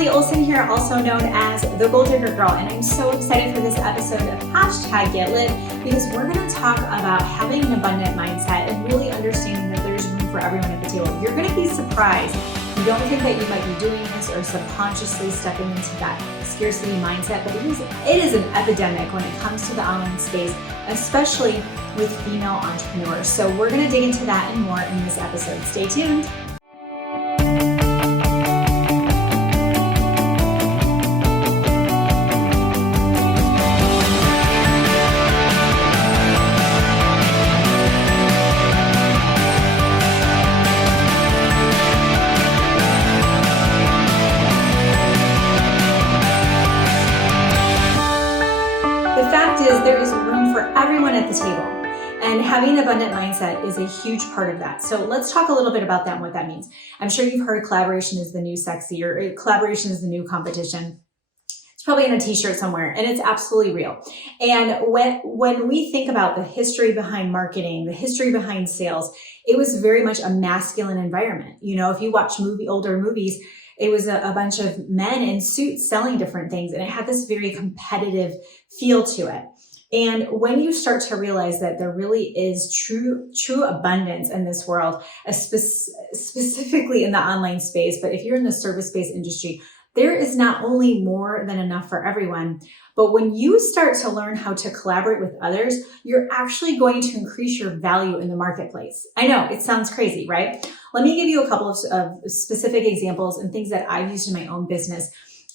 Kimberly Olson here, also known as the Goal Digger Girl, and I'm so excited for this episode of #GetLit because we're going to talk about having an abundant mindset and really understanding that there's room for everyone at the table. You're going to be surprised. You don't think that you might be doing this or subconsciously stepping into that scarcity mindset, but it is an epidemic when it comes to the online space, especially with female entrepreneurs. So we're going to dig into that and more in this episode. Stay tuned. There is room for everyone at the table, and having an abundant mindset is a huge part of that. So let's talk a little bit about that and what that means. I'm sure you've heard collaboration is the new sexy, or collaboration is the new competition. It's probably in a t-shirt somewhere, and it's absolutely real. And when we think about the history behind marketing, the history behind sales, it was very much a masculine environment. You know, if you watch older movies, it was a bunch of men in suits selling different things, and it had this very competitive feel to it. And when you start to realize that there really is true abundance in this world, specifically in the online space, but if you're in the service-based industry, there is not only more than enough for everyone, but when you start to learn how to collaborate with others, you're actually going to increase your value in the marketplace. I know it sounds crazy, right? Let me give you a couple of specific examples and things that I've used in my own business.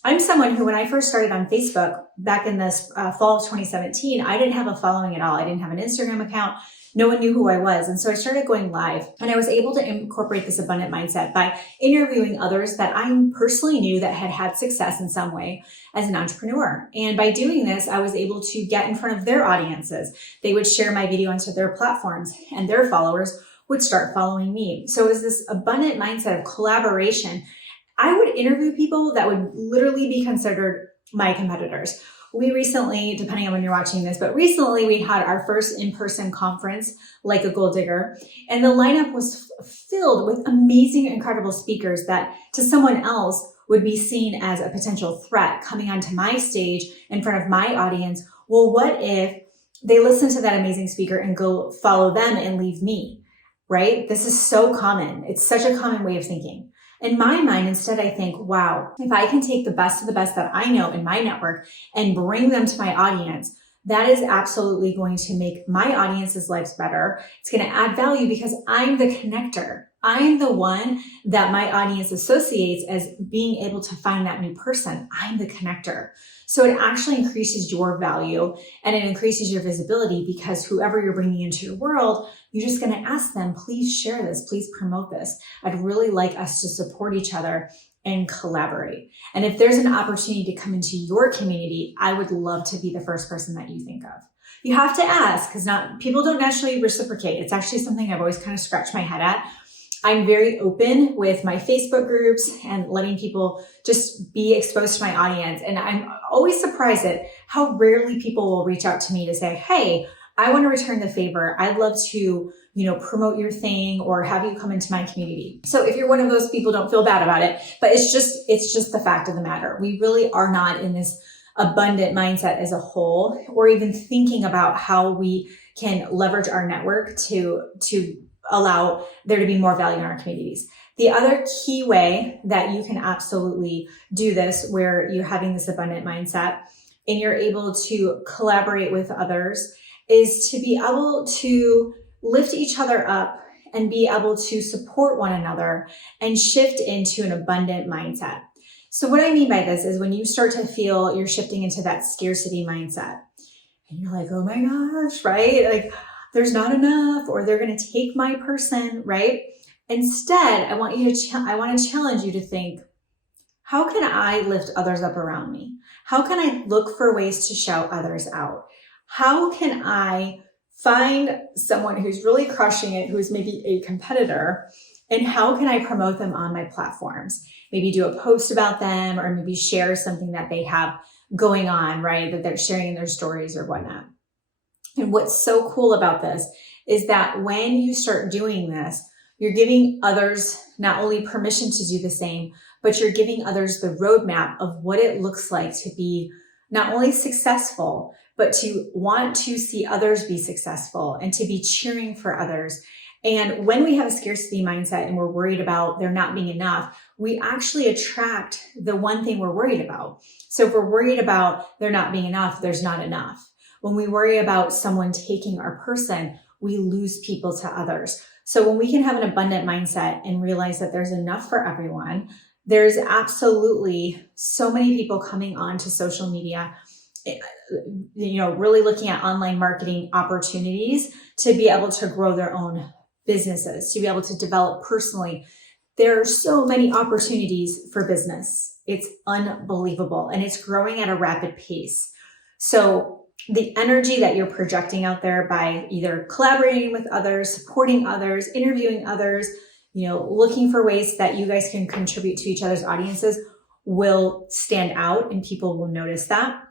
I'm someone who, when I first started on Facebook back in this fall of 2017, I didn't have a following at all. I didn't have an Instagram account. No one knew who I was. And so I started going live, and I was able to incorporate this abundant mindset by interviewing others that I personally knew that had had success in some way as an entrepreneur. And by doing this, I was able to get in front of their audiences. They would share my video onto their platforms, and their followers would start following me. So it was this abundant mindset of collaboration. I would interview people that would literally be considered my competitors. We recently, depending on when you're watching this, but recently we had our first in-person conference, like a Goal Digger, and the lineup was filled with amazing, incredible speakers that to someone else would be seen as a potential threat coming onto my stage in front of my audience. Well, what if they listen to that amazing speaker and go follow them and leave me, right? This is so common. It's such a common way of thinking. In my mind, instead, I think, wow, if I can take the best of the best that I know in my network and bring them to my audience, that is absolutely going to make my audience's lives better. It's going to add value because I'm the connector. I'm the one that my audience associates as being able to find that new person. I'm the connector. So it actually increases your value and it increases your visibility because whoever you're bringing into your world, you're just going to ask them, please share this, please promote this. I'd really like us to support each other and collaborate. And if there's an opportunity to come into your community, I would love to be the first person that you think of. You have to ask because people don't naturally reciprocate. It's actually something I've always kind of scratched my head at. I'm very open with my Facebook groups and letting people just be exposed to my audience. And I'm always surprised at how rarely people will reach out to me to say, hey, I want to return the favor. I'd love to, promote your thing or have you come into my community. So if you're one of those people, don't feel bad about it, but it's just the fact of the matter. We really are not in this abundant mindset as a whole, or even thinking about how we can leverage our network to allow there to be more value in our communities. The other key way that you can absolutely do this, where you're having this abundant mindset and you're able to collaborate with others, is to be able to lift each other up and be able to support one another and shift into an abundant mindset. So what I mean by this is when you start to feel you're shifting into that scarcity mindset and you're like, oh my gosh, right? Like, there's not enough, or they're going to take my person, right? Instead, I want to challenge you to think, how can I lift others up around me? How can I look for ways to shout others out? How can I find someone who's really crushing it, who's maybe a competitor, and how can I promote them on my platforms? Maybe do a post about them, or maybe share something that they have going on, right? That they're sharing in their stories or whatnot. And what's so cool about this is that when you start doing this, You're giving others not only permission to do the same, but you're giving others the roadmap of what it looks like to be not only successful, but to want to see others be successful and to be cheering for others. And when we have a scarcity mindset and we're worried about there not being enough, we actually attract the one thing we're worried about. So if we're worried about there not being enough, there's not enough. When we worry about someone taking our person, we lose people to others. So when we can have an abundant mindset and realize that there's enough for everyone, there's absolutely so many people coming onto social media, really looking at online marketing opportunities to be able to grow their own businesses, to be able to develop personally. There are so many opportunities for business. It's unbelievable, and it's growing at a rapid pace. So the energy that you're projecting out there by either collaborating with others, supporting others, interviewing others, looking for ways that you guys can contribute to each other's audiences will stand out, and people will notice that.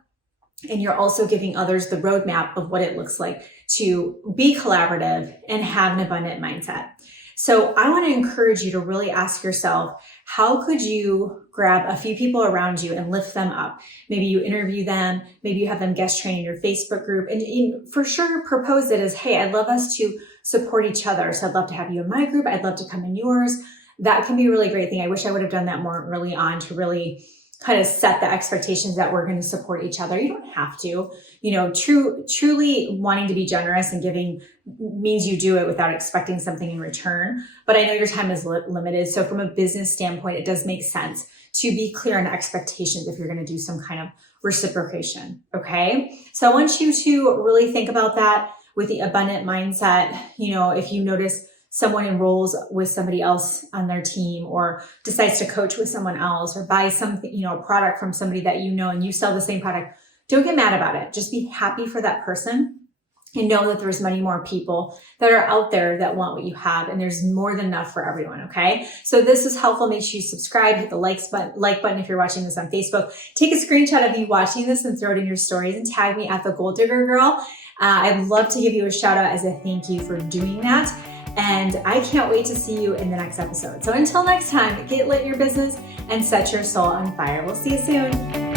And you're also giving others the roadmap of what it looks like to be collaborative and have an abundant mindset. So I want to encourage you to really ask yourself, how could you grab a few people around you and lift them up? Maybe you interview them, maybe you have them guest train in your Facebook group, and for sure propose it as, hey, I'd love us to support each other. So I'd love to have you in my group. I'd love to come in yours. That can be a really great thing. I wish I would have done that more early on to really kind of set the expectations that we're going to support each other. You don't have to, truly wanting to be generous and giving means you do it without expecting something in return. But I know your time is limited. So from a business standpoint, it does make sense to be clear on expectations if you're going to do some kind of reciprocation. Okay. So I want you to really think about that with the abundant mindset. If you notice someone enrolls with somebody else on their team or decides to coach with someone else or buy something, a product from somebody that and you sell the same product, don't get mad about it. Just be happy for that person and know that there's many more people that are out there that want what you have, and there's more than enough for everyone, okay? So this is helpful. Make sure you subscribe, hit the like button if you're watching this on Facebook. Take a screenshot of you watching this and throw it in your stories and tag me at the Gold Digger Girl. I'd love to give you a shout out as a thank you for doing that. And I can't wait to see you in the next episode. So until next time, get lit in your business and set your soul on fire. We'll see you soon.